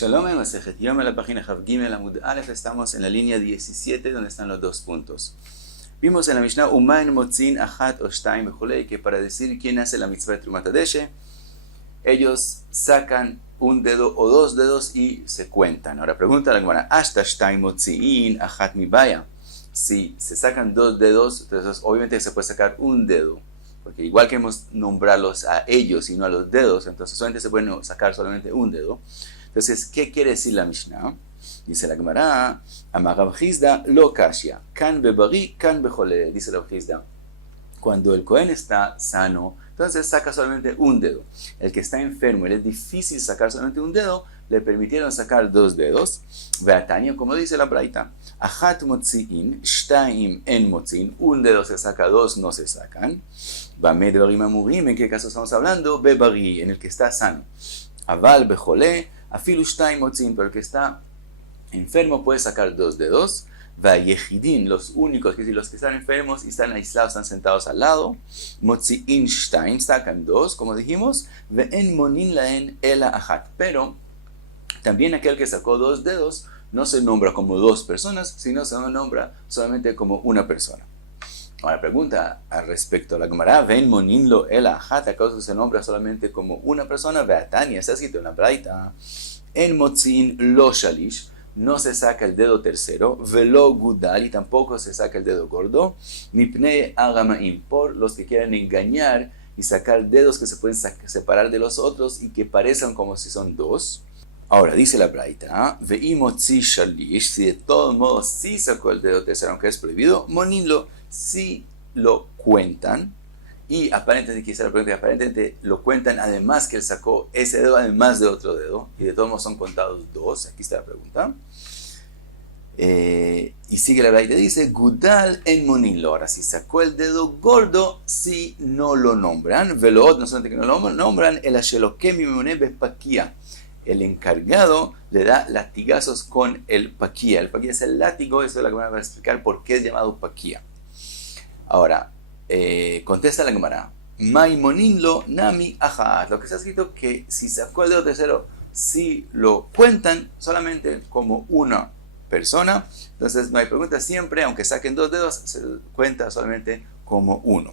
Shalom en Masejet Yom en la página Chav Gimel Amud Aleph, estamos en la línea 17 donde están los dos puntos. Vimos en la Mishnah Umain Motzin Achat o Shtaim Bechulei, que para decir quién hace la mitzvah de Trumat Hadeshe, ellos sacan un dedo o dos dedos y se cuentan. Ahora pregunta la Gemara, Ashta Shtaim Motzin Achat Mibaya. Si se sacan dos dedos, entonces obviamente se puede sacar un dedo, porque igual que hemos nombrarlos a ellos y no a los dedos, entonces solamente se puede sacar solamente un dedo. Entonces, ¿qué quiere decir la Mishnah? Dice la Gemara, Amar Rav Chizda lo kashya, kan bebari, kan bechole. Dice Rav Chizda, cuando el Cohen está sano, entonces saca solamente un dedo. El que está enfermo y le es difícil sacar solamente un dedo, le permitieron sacar dos dedos. Veatania, como dice la Braita, Achat motziin, shtaim en motzin, un dedo se saca, dos no se sacan. Bame devarim amurim, ¿en qué caso estamos hablando? Bebari, en el que está sano. Aval bechole, afilu shtaim motzin, pero el que está enfermo puede sacar dos dedos. Vayechidin, los únicos, es decir, los que están enfermos y están aislados, están sentados al lado. Motziin shtaim, sacan dos, como dijimos. Ve'en monin laen ela achat, pero también aquel que sacó dos dedos no se nombra como dos personas, sino se nombra solamente como una persona. Ahora pregunta al respecto a la Gemara, ven moninlo el ajat, ¿acaso se nombra solamente como una persona? Beatania, está escrito en la Braita, en motzin lo shalish, no se saca el dedo tercero, velo gudal, y tampoco se saca el dedo gordo, mipnei agamaim, por los que quieren engañar y sacar dedos que se pueden separar de los otros y que parezcan como si son dos. Ahora, dice la Braita, veimotzi shalish, si de todos modos sí sacó el dedo tercero, aunque es prohibido, moninlo, si lo cuentan, y aparentemente lo cuentan además que él sacó ese dedo además de otro dedo, y de todos modos son contados dos. Aquí está la pregunta. Y sigue la Braita, dice, Gudal en moninlo. Ahora, si sacó el dedo gordo, si no lo nombran, veloot, no solamente que no lo nombran, el ashelokem mimune bepakia. El encargado le da latigazos con el paquía. El paquía es el látigo, eso es lo que me va a explicar por qué es llamado paquía. Ahora, contesta la Gemara, Maimoninlo nami ajá. Lo que está escrito que si sacó el dedo tercero, si lo cuentan solamente como una persona, entonces no hay pregunta, siempre, aunque saquen dos dedos, se cuenta solamente como uno.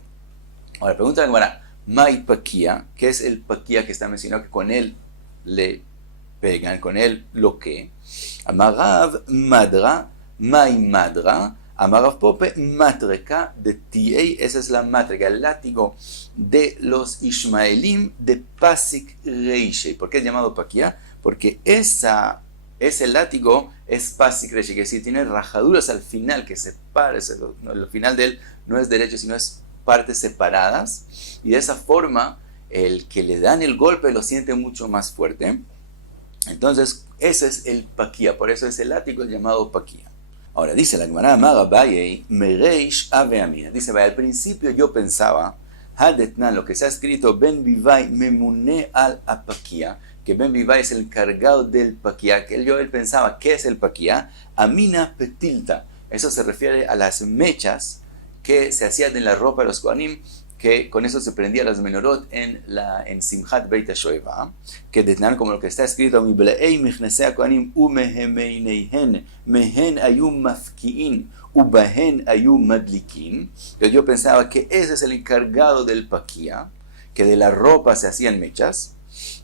Ahora, pregunta la Gemara, Mai paquía, ¿qué es el paquía que está mencionado? Que con él le pegan, con él lo que. Amarav madra, mai madra, Amarav pope matreka de tiei, esa es la matreka, el látigo de los Ishmaelim de Pasik Reishei. ¿Por qué es llamado paquía? Porque ese látigo es Pasik Reishei, que si tiene rajaduras al final que separa, el final de él no es derecho, sino es partes separadas, y de esa forma el que le dan el golpe lo siente mucho más fuerte. Entonces, ese es el paquía, por eso ese látigo es llamado paquía. Ahora, dice la Gemara, Magabayei, Mereish Aveamina. Dice, al principio yo pensaba, Hadetnan, lo que se ha escrito, Ben Vivai Memune al Apaquía, que Ben Vivai es el encargado del paquía, que él pensaba, ¿qué es el paquía? Amina Petilta. Eso se refiere a las mechas que se hacían en la ropa de los Kohanim, que con eso se prendía las menorot en Simchat Beit HaShoeva, que desnan como lo que está escrito, Mibleei Michnasei HaKohanim umehemeineihen mehen ayum mafkiin ubahen ayum madlikin. Yo pensaba que ese es el encargado del paquía, que de la ropa se hacían mechas,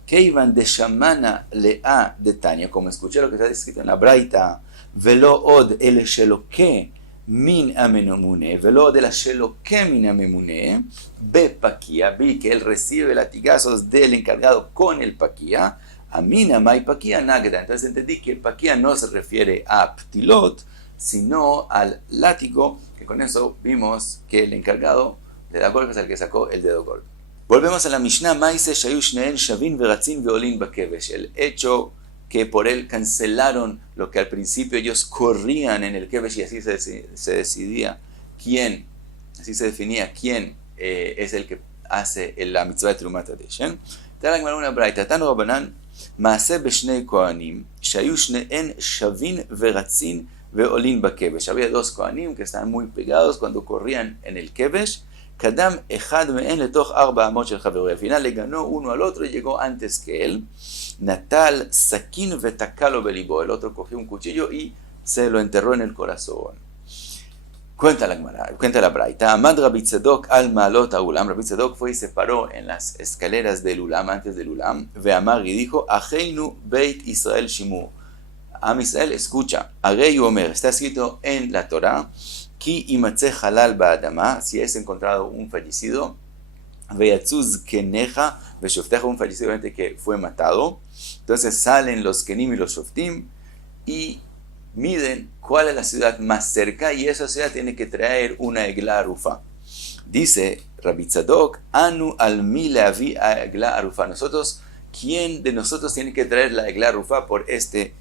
que iban de Shamana Lea de Tania, como escuché lo que está escrito en la Braita, Velo od el sheloke min amenomune, velo de la sheloke min amemune, be paquía, vi que él recibe latigazos del encargado con el paquía, amina mai paquía nagda. Entonces entendí que el paquía no se refiere a ptilot, sino al látigo, que con eso vimos que el encargado le da golpes al que sacó el dedo gordo. Volvemos a la Mishnah, Maise shayu shneen shavin veratzin veolin bakevesh, el hecho que por él cancelaron lo que al principio ellos corrían en el Kevesh, y así se decidía quién, así se definía quién es el que hace la mitzvah de Trumat Hadeshe. Te da una braita, Tanu Rabanan, Maaseh beshnei kohanim, shayu shneeen shavin veratzin veolin bakevesh. Había dos kohanim que estaban muy pegados cuando corrían en el Kevesh. Kadam echad meen letoch arba amot shel chavero. Al final le ganó uno al otro y llegó antes que él. Natal sakin vetakalo belibo. El otro cogió un cuchillo y se lo enterró en el corazón. Cuenta la Braita. Amad Rabbi Tzadok al Maalot Ulam. Rabbi Tzadok fue y se paró en las escaleras del Ulam, antes del Ulam. Ve'amar, y dijo: Acheinu Beit Israel Shimu. Am Israel, escucha. Arei Omer, está escrito en la Torah: Ki imatze halal ba'adama, si es encontrado un fallecido. Ve'yatzuz keneja ve'shofteja, un fallecido que fue matado. Entonces salen los kenim y los shoftim y miden cuál es la ciudad más cerca, y esa ciudad tiene que traer una egla arufa. Dice Rabbi Tzadok: Anu al mi leavi a egla arufa. Nosotros, ¿quién de nosotros tiene que traer la egla arufa por este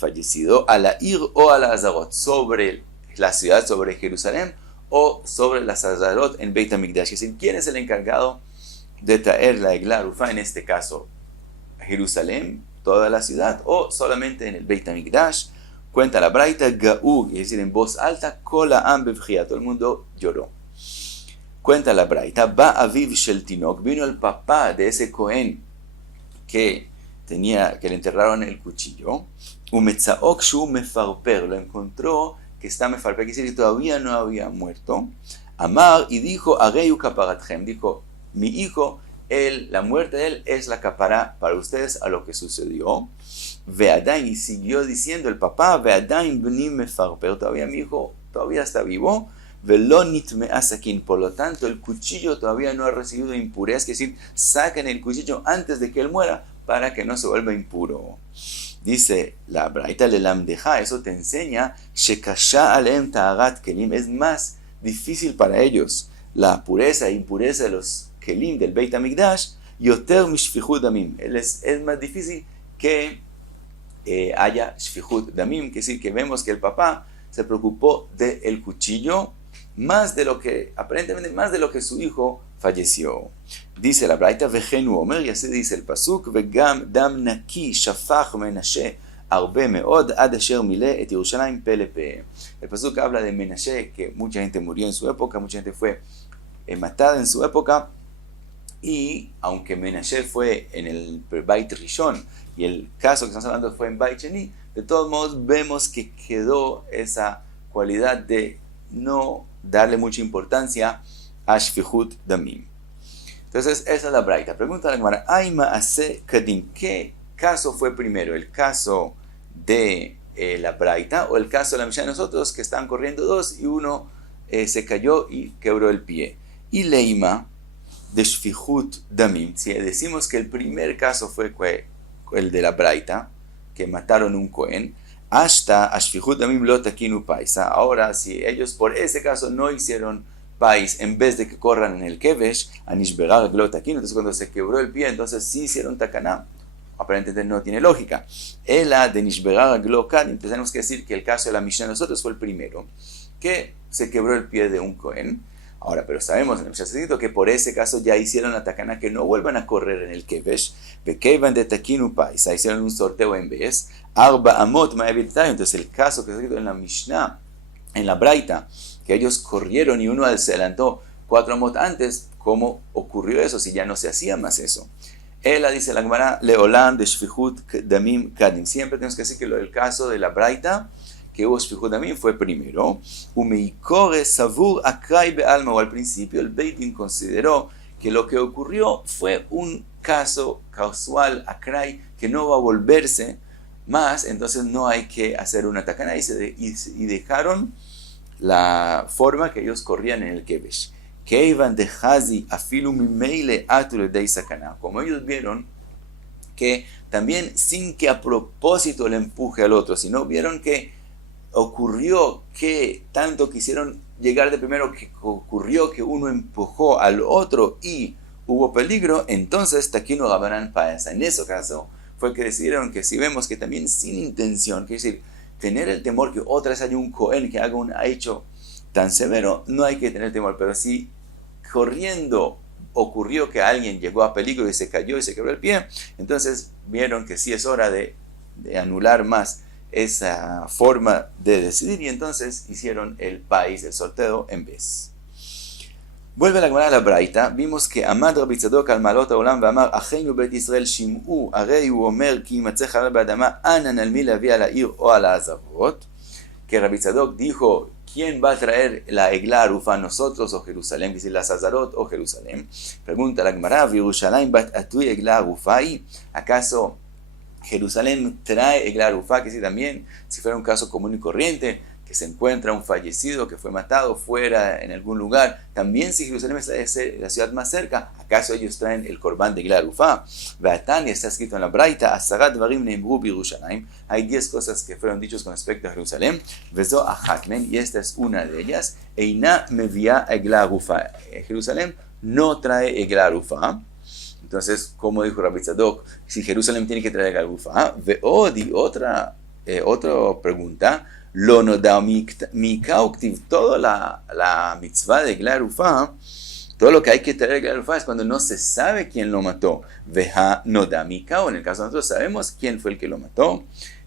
fallecido? A la ir o a la azarot, sobre la ciudad, sobre Jerusalén, o sobre las azarot en Beit HaMikdash. Es decir, ¿quién es el encargado de traer la egla arufa? En este caso, Jerusalén, toda la ciudad, o solamente en el Beit HaMikdash. Cuenta la Braita: Gaug, es decir, en voz alta, Kola am bevchia, todo el mundo lloró. Cuenta la Braita: Ba aviv shel tinok, vino el papá de ese Cohen que le enterraron el cuchillo. Umetzaok shu mefarper, lo encontró que está mefarper, quiere decir que todavía no había muerto. Amar, y dijo: Areyu kaparatchem, dijo: mi hijo, la muerte de él es la capará para ustedes a lo que sucedió. Ve'adain, y siguió diciendo el papá: Ve'adain bni mefarper, todavía mi hijo todavía está vivo. Ve'lo nitme'a sakin, por lo tanto el cuchillo todavía no ha recibido impureza, es decir, saquen el cuchillo antes de que él muera para que no se vuelva impuro. Dice la Braita: lelamdeja, eso te enseña, shekasha aleem ta'arat kelim, es más difícil para ellos la pureza e impureza de los kelim del Beit HaMikdash, yoter mishfichut damim, es más difícil que haya shfichut damim, que decir que vemos que el papá se preocupó del cuchillo aparentemente más de lo que su hijo falleció. Dice la Braita: Vejenu Omer, y así dice el pasuk: Vegam dam naki shafach Menashe arbe meod ad asher mile et Yerushalayim pe lepe. El pasuk habla de Menashe, que mucha gente murió en su época, mucha gente fue matada en su época, y aunque Menashe fue en el Beit Rishon y el caso que estamos hablando fue en Beit Sheni, de todos modos vemos que quedó esa cualidad de no darle mucha importancia a Shfichut Damim. Entonces, esa es la Braita. Pregunta a la Gemara: Aima ase kadim, ¿qué caso fue primero? ¿El caso de la Braita o el caso de la Mishnah de nosotros, que estaban corriendo dos y uno se cayó y quebró el pie? Y leima de Shfichut Damim, si decimos que el primer caso fue el de la Braita, que mataron un Cohen, hasta Ashfichut Damim lo takinu paisa. Ahora, si ellos por ese caso no hicieron pais, en vez de que corran en el kevesh, anishberar lo takinu, entonces cuando se quebró el pie, entonces sí hicieron takaná. Aparentemente no tiene lógica. Ela de nishberar lo kan, tenemos que decir que el caso de la Mishnah de nosotros fue el primero, que se quebró el pie de un Cohen. Ahora, pero sabemos en el Mishnah que por ese caso ya hicieron la takana, que no vuelvan a correr en el kevesh. Bekeivan de takinu paisa, hicieron un sorteo en vez. Arba amot ma'evitai. Entonces el caso que está escrito en la Mishnah, en la Braita, que ellos corrieron y uno se adelantó 4 amot antes, ¿cómo ocurrió eso si ya no se hacía más eso? Ella dice la Gemara: leolam de shfichut damim kadim. Siempre tenemos que decir que el caso de la Braita, que hubo shfichut damim, fue primero. Umeikore savur akrai be'alma, o al principio el Beit Din consideró que lo que ocurrió fue un caso casual, akrai, que no va a volverse más, entonces no hay que hacer una takana, y dejaron la forma que ellos corrían en el kevesh. Keivan de hazi afilu mimeile ature de sakana. Como ellos vieron que también sin que a propósito le empuje al otro, sino vieron que ocurrió que tanto quisieron llegar de primero, que ocurrió que uno empujó al otro y hubo peligro, entonces takino gabaran paesa. En ese caso fue que decidieron que si vemos que también sin intención, quiere decir, tener el temor que otra vez haya un Cohen que haga un hecho tan severo, no hay que tener temor, pero si corriendo ocurrió que alguien llegó a peligro y se cayó y se quebró el pie, entonces vieron que sí es hora de anular más esa forma de decidir, y entonces hicieron el país, el sorteo en vez. Vuelve la Gemara a la Braita, vimos que Amad Rabbi Tzadok al Malot Haolam ואמר אחינו בית ישראל שמעו, הרי הוא אומר כי יימצא חלל באדמה אנן על מי להביא על העיר o a las azarot, que Rabbi Tzadok dijo, ¿quién va a traer la egla arufa a nosotros o Jerusalén? Dice las azarot o Jerusalén. Pregunta la Gemara, ¿Yerushalayim bat atui egla arufai? ¿Acaso Jerusalén trae egla arufa? Que sí también, si fuera un caso común y corriente, que se encuentra un fallecido que fue matado fuera en algún lugar, también si Jerusalén es la ciudad más cerca, ¿acaso ellos traen el corbán de egla arufa? Ve'atani, está escrito en la Braita, asarat dvarim neimru b'Yerushalayim, hay 10 cosas que fueron dichos con respecto a Jerusalén, vezo achat men, y esta es una de ellas, eina mevia egla arufa, Jerusalén no trae egla arufa. Entonces, como dijo Rabbi Tzadok, si Jerusalén tiene que traer egla arufa, ve'odi, otra pregunta, lo nodao mikau ktiv, toda la mitzvah de egla arufa, todo lo que hay que traer egla arufa es cuando no se sabe quién lo mató. Veja noda mikau, en el caso de nosotros sabemos quién fue el que lo mató.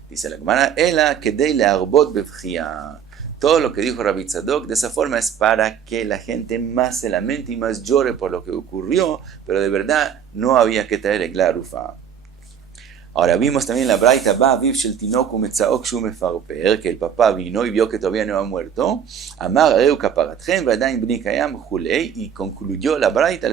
Dice la Gemara, ela kedei learbot bevchia. Todo lo que dijo Rabbi Tzadok de esa forma es para que la gente más se lamente y más llore por lo que ocurrió, pero de verdad no había que traer egla arufa. Ahora vimos también la Braita, que el papá vino y vio que todavía no ha muerto, Amar areu kaparatchem v'adayin bni kayam chulei, y concluyó la Braita,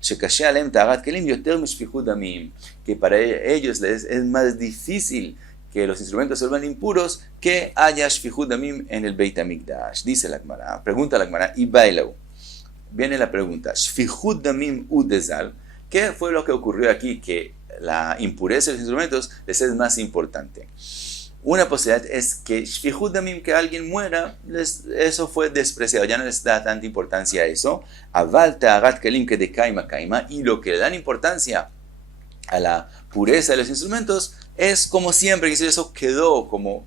shekashe alem ta'arat kelim yoter mishfichut damim, que para ellos es más difícil que los instrumentos se vuelvan impuros que haya shfichut damim en el Beit HaMikdash. Dice la Gemara, pregunta la Gemara, y bailau. Viene la pregunta, shfichut damim udezal, ¿qué fue lo que ocurrió aquí que la impureza de los instrumentos les es más importante? Una posibilidad es que shfichut damim, que alguien muera, eso fue despreciado, ya no les da tanta importancia a eso. Aval ta'arat kelim que de kaima kaima, y lo que le dan importancia a la pureza de los instrumentos es como siempre, que eso quedó como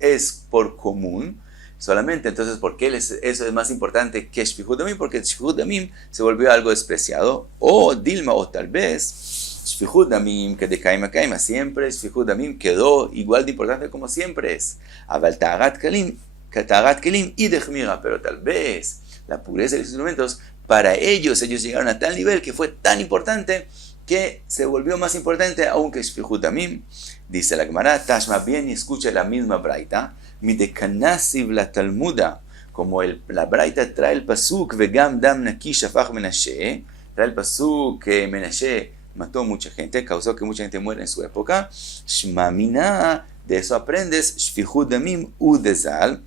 es por común solamente. Entonces, ¿por qué eso es más importante que shfichut damim? Porque shfichut damim se volvió algo despreciado, o Dilma, o tal vez shfichut damim que de kaima kaima, siempre shfichut damim quedó igual de importante como siempre es. Aval ta'arat kelim y dechmira, pero tal vez la pureza de los instrumentos, para ellos llegaron a tal nivel que fue tan importante que se volvió más importante aún que shfichut damim. Dice la Gemara, Tashma bien y escucha la misma Braita, Midekanasiv la Talmuda, como la Braita trae el pasuk, Vegam dam naki shafach Menashe, trae el pasuk que Menashe mató mucha gente, causó que mucha gente muera en su época. Shmamina, de eso aprendes, shfichut damim udezal,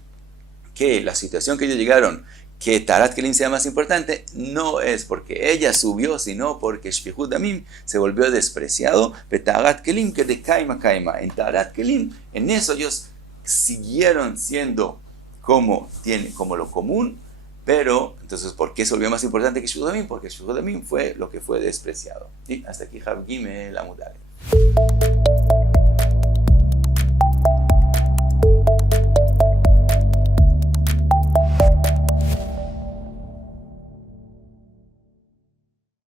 que la situación que ellos llegaron, que ta'arat kelim sea más importante, no es porque ella subió, sino porque shfichut damim se volvió despreciado. Ta'arat kelim que de kaima kaima, en ta'arat kelim, en eso ellos siguieron siendo como lo común, pero entonces ¿por qué se volvió más importante que shfichut damim? Porque shfichut damim fue lo que fue despreciado. Y hasta aquí Jav Gimel Amud Aleph.